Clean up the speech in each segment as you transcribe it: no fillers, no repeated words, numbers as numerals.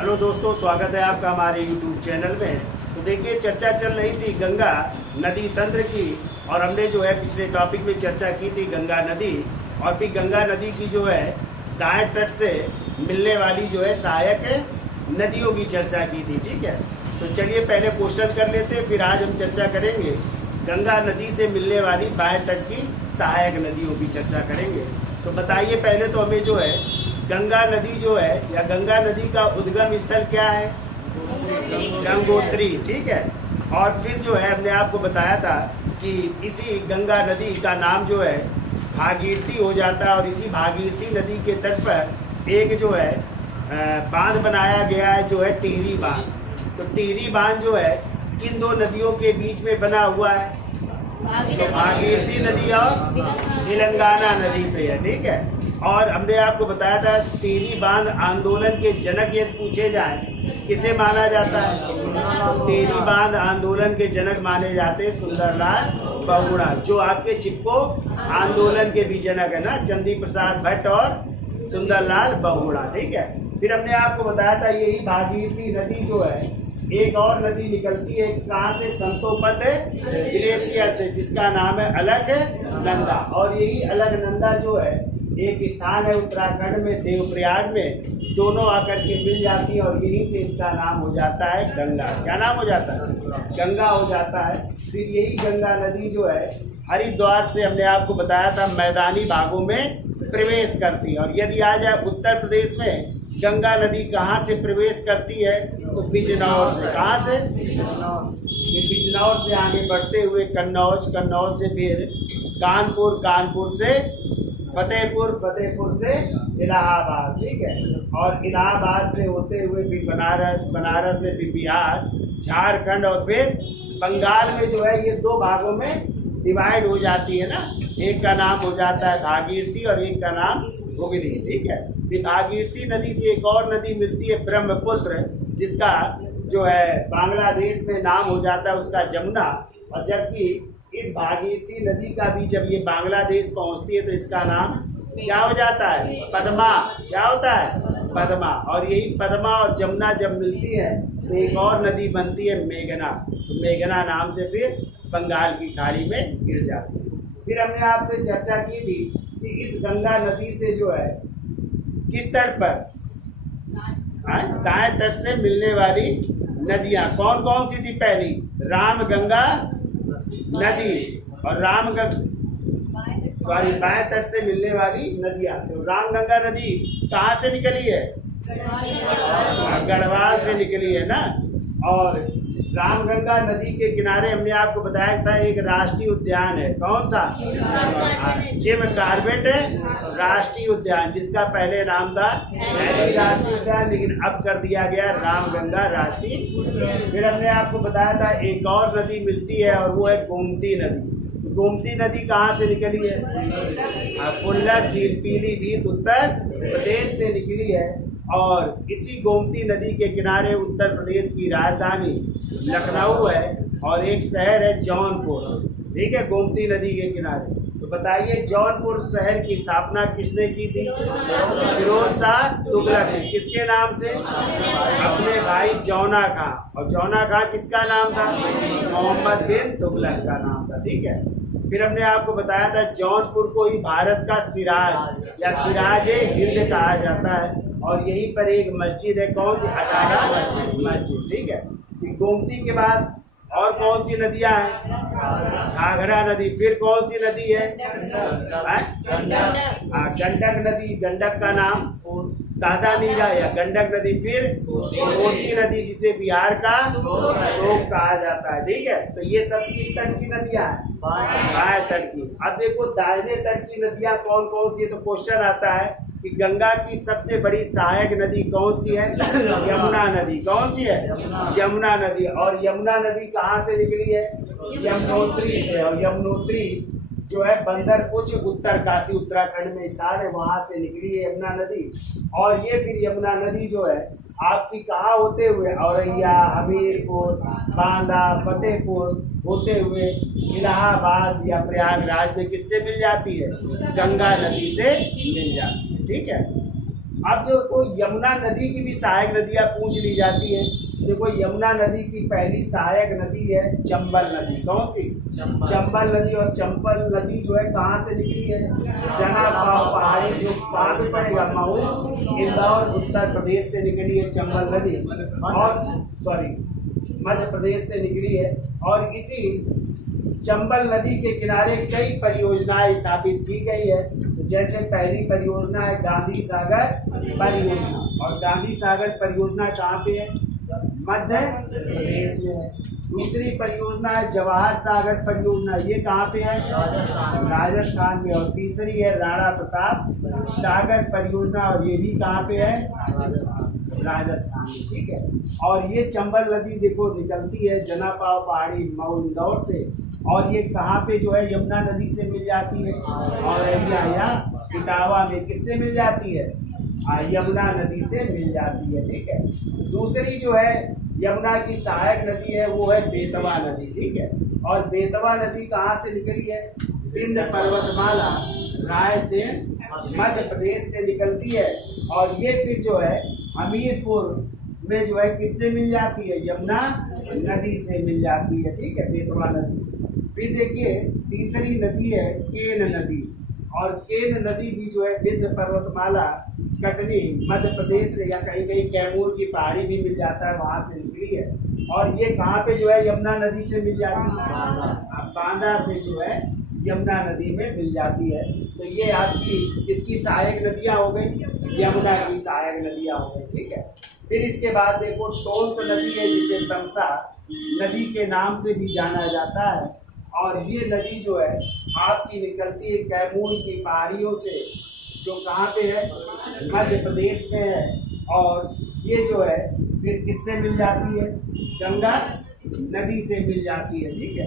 Hello दोस्तों, स्वागत है आपका हमारे YouTube चैनल में। तो देखिए, चर्चा चल रही थी गंगा नदी तंत्र की, और हमने जो है पिछले टॉपिक में चर्चा की थी गंगा नदी, और फिर गंगा नदी की जो है दाएं तट से मिलने वाली जो है सहायक नदियों की चर्चा की थी। ठीक है, तो चलिए पहले क्वेश्चन कर लेते हैं, फिर आज हम चर्चा करेंगे गंगा नदी से मिलने वाली बाएं तट की सहायक नदियों की चर्चा करेंगे। तो बताइए, पहले तो हमें जो है गंगा नदी जो है या गंगा नदी का उद्गम स्थल क्या है? गंगोत्री। ठीक है, और फिर जो है हमने आपको बताया था कि इसी गंगा नदी का नाम जो है भागीरथी हो जाता है, और इसी भागीरथी नदी के तट पर एक जो है बांध बनाया गया है, जो है टिहरी बांध। तो टिहरी बांध जो है किन दो नदियों के बीच में बना हुआ है? तो भागीरथी नदी और तेलंगाना नदी पे है। ठीक है, और हमने आपको बताया था टिहरी बांध आंदोलन के जनक यदि पूछे जाए किसे माना जाता है? तो टिहरी बांध आंदोलन के जनक माने जाते हैं सुंदरलाल बहुगुणा, जो आपके चिपको आंदोलन के भी जनक है ना, चंदी प्रसाद भट्ट और सुंदरलाल बहुगुणा। ठीक है, फिर हमने आपको बताया था यही भागीरथी नदी जो है एक और नदी निकलती है कहाँ से? संतोपद ग्लेशियर से, जिसका नाम है अलकनंदा। और यही अलकनंदा जो है एक स्थान है उत्तराखंड में, देवप्रयाग में, दोनों आकर के मिल जाती है, और यहीं से इसका नाम हो जाता है गंगा। क्या नाम हो जाता है? गंगा हो जाता है। फिर यही गंगा नदी जो है हरिद्वार से हमने आपको बताया था मैदानी भागों में प्रवेश करती है। और यदि आ जाए उत्तर प्रदेश में गंगा नदी कहाँ से प्रवेश करती है? तो बिजनौर से। कहाँ से? बिजनौर से आगे बढ़ते हुए कन्नौज, कन्नौज से फिर कानपुर, कानपुर से फतेहपुर, फतेहपुर से इलाहाबाद। ठीक है, और इलाहाबाद से होते हुए भी बनारस, बनारस से भी बिहार, झारखंड, और फिर बंगाल में जो है ये दो भागों में डिवाइड हो जाती है ना। एक का नाम हो जाता है भागीरथी और एक का नाम हुगली। ठीक है, फिर भागीरथी नदी से एक और नदी मिलती है ब्रह्मपुत्र, जिसका जो है बांग्लादेश में नाम हो जाता है उसका जमुना। और जबकि इस भागीरथी नदी का भी जब ये बांग्लादेश पहुंचती है तो इसका नाम क्या हो जाता है? पद्मा। क्या होता है? पद्मा। और यही पद्मा और जमुना जब मिलती है तो एक और नदी बनती है मेघना। तो मेघना नाम से फिर बंगाल की खाड़ी में गिर जाती है। फिर हमने आपसे चर्चा की थी कि इस गंगा नदी से जो है किस तट पर? दाएं तट से मिलने वाली नदियां कौन कौन सी थी? पहली राम गंगा नदी, और बाएं तट से मिलने वाली नदियां। तो राम गंगा नदी कहाँ से निकली है? गढ़वाल से निकली है ना। और रामगंगा नदी के किनारे हमने आपको बताया था एक राष्ट्रीय उद्यान है। कौन सा? जिम कॉर्बेट राष्ट्रीय उद्यान, जिसका पहले नाम था हैरी राष्ट्रीय उद्यान, लेकिन अब कर दिया गया रामगंगा राष्ट्रीय। फिर हमने आपको बताया था एक और नदी मिलती है, और वो है गोमती नदी। गोमती नदी कहाँ से निकली है? फुल्लर झील, पीलीभीत, उत्तर प्रदेश से निकली है। और इसी गोमती नदी के किनारे उत्तर प्रदेश की राजधानी लखनऊ है, और एक शहर है जौनपुर। ठीक है, गोमती नदी के किनारे। तो बताइए, जौनपुर शहर की स्थापना किसने की थी? फिरोज शाह तुगलक ने। किसके नाम से? अपने भाई जौना खां। और जौना खां किसका नाम था? मोहम्मद बिन तुगलक का नाम था। ठीक है, फिर हमने आपको बताया था जौनपुर को ही भारत का सिराज या सिराज-ए-हिंद कहा जाता है, और यहीं पर एक मस्जिद है। कौन सी? अटारा मस्जिद। ठीक है, गोमती के बाद और कौन सी नदियां हैं? घाघरा नदी। फिर कौन सी नदी है? गंडक नदी। गंडक का नाम सादा नीरा या गंडक नदी। फिर कोसी नदी, जिसे बिहार का शोक कहा जाता है। ठीक है, तो ये सब किस तट की नदियां हैं? बाएं तट की। अब देखो दाहिने तट की नदियां कौन कौन सी है। तो क्वेश्चन आता है कि गंगा की सबसे बड़ी सहायक नदी कौन सी है? यमुना नदी। कौन सी है? यमुना नदी। और यमुना नदी कहाँ से निकली है? यमुनोत्री से। और यमुनोत्री जो है बंदरपुर उत्तरकाशी उत्तराखंड में स्थान है, वहां से निकली है यमुना नदी। और ये फिर यमुना नदी जो है आपकी कहाँ होते हुए औरैया, हमीरपुर, बांदा, फतेहपुर होते हुए इलाहाबाद या प्रयागराज में किससे मिल जाती है? गंगा नदी से मिल जाती है। ठीक है, अब देखो यमुना नदी की भी सहायक नदियाँ पूछ ली जाती है। देखो यमुना नदी की पहली सहायक नदी है चंबल नदी। कौन सी? चंबल नदी। और चंबल नदी जो है कहाँ से निकली है? जनापाव पहाड़ी, जो कहाँ पे पड़ेगा? मऊ, इंदौर, उत्तर प्रदेश से निकली है चंबल नदी। और मध्य प्रदेश से निकली है। और इसी चंबल नदी के किनारे कई परियोजनाएं स्थापित की गई है। तो जैसे पहली परियोजना है गांधी सागर परियोजना। और गांधी सागर परियोजना कहाँ पे है? मध्य प्रदेश में है। दूसरी परियोजना है जवाहर सागर परियोजना, ये कहाँ पे है? राजस्थान में। और तीसरी है राणा प्रताप सागर परियोजना, और ये भी कहाँ पे है? राजस्थान में। ठीक है। और ये चंबल नदी देखो निकलती है जनापाव पहाड़ी, मऊ, इंदौर से। और ये कहाँ पे जो है यमुना नदी से मिल जाती है? और या इटावा में किससे मिल जाती है? यमुना नदी से मिल जाती है। ठीक है। दूसरी जो है यमुना की सहायक नदी है वो है बेतवा नदी। ठीक है। और बेतवा नदी कहाँ से निकली है? विंध्य पर्वतमाला रायसेन मध्य प्रदेश से निकलती है। और ये फिर जो है हमीरपुर में जो है किससे मिल जाती है? यमुना नदी से मिल जाती है। ठीक है, बेतवा नदी। फिर देखिए तीसरी नदी है केन नदी। और केन नदी भी जो है विंध्य पर्वतमाला कटनी मध्य प्रदेश से या कहीं कहीं कैमूर की पहाड़ी भी मिल जाता है, वहां से निकली है। और ये कहाँ पे जो है यमुना नदी से मिल जाती है? बांदा से जो है यमुना नदी में मिल जाती है। तो ये आपकी इसकी सहायक नदियाँ हो गई, यमुना की सहायक नदियाँ हो गई। ठीक है। फिर इसके बाद देखो टोंस नदी है जिसे तमसा नदी के नाम से भी जाना जाता है। और ये नदी जो है आपकी निकलती है कैमूर की पहाड़ियों से, जो कहाँ पे है? मध्य प्रदेश में है। और ये जो है फिर किससे मिल जाती है? गंगा नदी से मिल जाती है। ठीक है।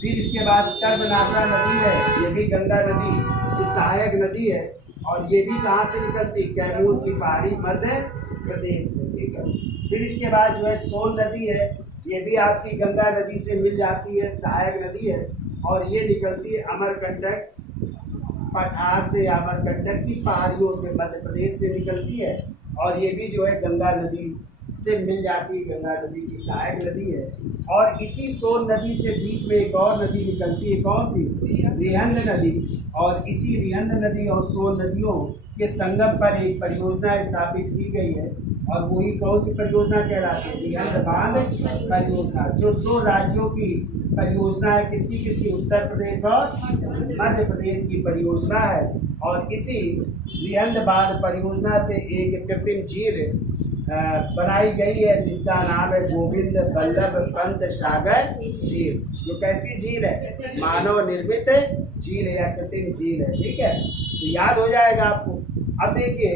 फिर इसके बाद कर्मनाशा नदी है, ये भी गंगा नदी की सहायक नदी है। और ये भी कहाँ से निकलती? कैमूर की पहाड़ी मध्य प्रदेश से। ठीक है। फिर इसके बाद जो है सोन नदी है, ये भी आपकी गंगा नदी से मिल जाती है, सहायक नदी है। और ये निकलती है अमरकंटक पठार से, अमरकंटक की पहाड़ियों से मध्य प्रदेश से निकलती है। और ये भी जो है गंगा नदी से मिल जाती है, गंगा नदी की सहायक नदी है। और इसी सोन नदी से बीच में एक और नदी निकलती है, कौन सी? रिहंद नदी। और इसी रिहंद नदी और सोन नदियों के संगम पर एक परियोजना स्थापित की गई है। और वही कौन सी परियोजना कहलाती है? रिहंद बांध परियोजना, जो दो राज्यों की परियोजना है। किसकी किसकी? उत्तर प्रदेश और मध्य प्रदेश की परियोजना है। और इसी रिहंद बांध परियोजना से एक कृत्रिम झील बनाई गई है जिसका नाम है गोविंद बल्लभ पंत सागर झील। जो कैसी झील है? मानव निर्मित झील है या कृत्रिम झील है। ठीक है, तो याद हो जाएगा आपको। अब देखिए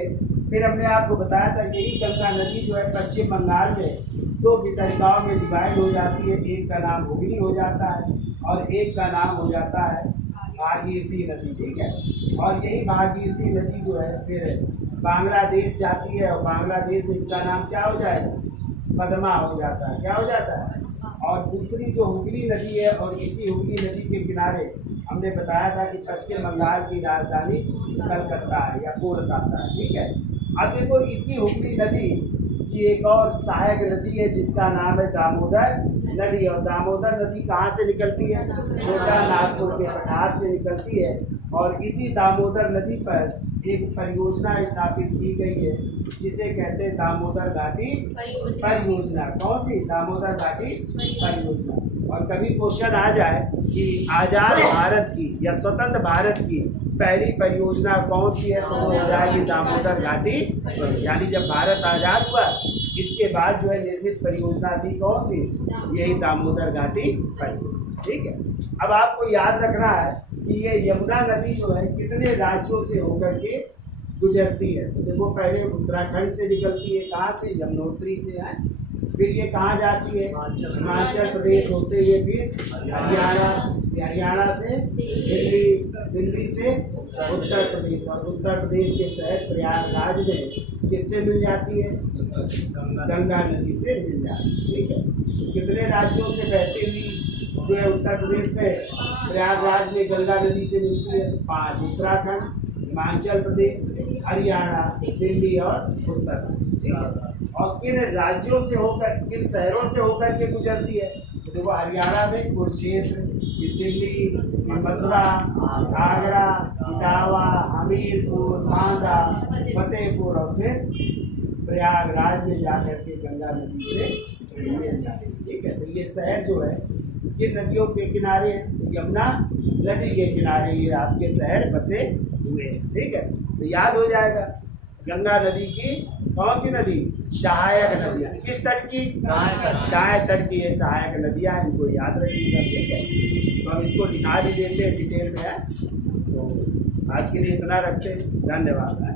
फिर हमने आपको बताया था यही गंगा नदी जो है पश्चिम बंगाल में दो वितरिकाओं में डिवाइड हो जाती है। एक का नाम हुगली हो जाता है और एक का नाम हो जाता है भागीरथी नदी। ठीक है। और यही भागीरथी नदी जो है फिर बांग्लादेश जाती है और बांग्लादेश में इसका नाम क्या हो जाएगा? पद्मा हो जाता है। क्या हो जाता है? और दूसरी जो हुगली नदी है, और इसी हुगली नदी के किनारे हमने बताया था कि पश्चिम बंगाल की राजधानी कलकत्ता है या कोलकाता है। ठीक है। अब देखो इसी हुगली नदी की एक और सहायक नदी है जिसका नाम है दामोदर नदी। और दामोदर नदी कहाँ से निकलती है? छोटा नागपुर के पठार से निकलती है। और इसी दामोदर नदी पर एक परियोजना स्थापित की गई है जिसे कहते हैं दामोदर घाटी परियोजना। कौन सी? दामोदर घाटी परियोजना। और कभी क्वेश्चन आ जाए कि आजाद भारत की या स्वतंत्र भारत की पहली परियोजना कौन सी है, तो वो हो जाएगी दामोदर घाटी। यानी जब भारत आजाद हुआ इसके बाद जो है निर्मित परियोजना थी कौन सी? यही दामोदर घाटी परियोजना। ठीक है। अब आपको याद रखना है कि ये यमुना नदी जो है कितने राज्यों से होकर के गुजरती है। तो देखो पहले उत्तराखंड से निकलती है, कहाँ से? यमुनोत्री से है। फिर ये कहाँ जाती है? हिमाचल प्रदेश होते हुए फिर हरियाणा से दिल्ली से उत्तर प्रदेश, और उत्तर प्रदेश के शहर प्रयागराज में किससे मिल जाती है? गंगा नदी से मिल जाती है। ठीक है। तो कितने राज्यों से बहती हुई जो है उत्तर प्रदेश में प्रयागराज में गंगा नदी से मिलती है? 5। उत्तराखंड, हिमाचल प्रदेश, हरियाणा, दिल्ली और उत्तर प्रदेश, ठीक है। और किन राज्यों से होकर, किन शहरों से होकर के गुजरती है? तो देखो हरियाणा में कुरुक्षेत्र, दिल्ली, मथुरा, आगरा, इटावा, हमीरपुर, बांदा, फतेहपुर और फिर प्रयागराज में जाकर के गंगा नदी से मिल जाती है, ठीक है। तो ये शहर जो है ये नदियों के किनारे, यमुना नदी के किनारे ये आपके शहर बसे हुए हैं, ठीक है। तो याद हो जाएगा गंगा नदी की कौन सी नदी? सहायक नदियाँ। किस तट की? दाएं तट की ये सहायक नदियाँ, इनको याद रखिएगा, ठीक है। तो हम इसको दिखा भी देते हैं डिटेल में है। तो आज के लिए इतना रखते हैं, धन्यवाद।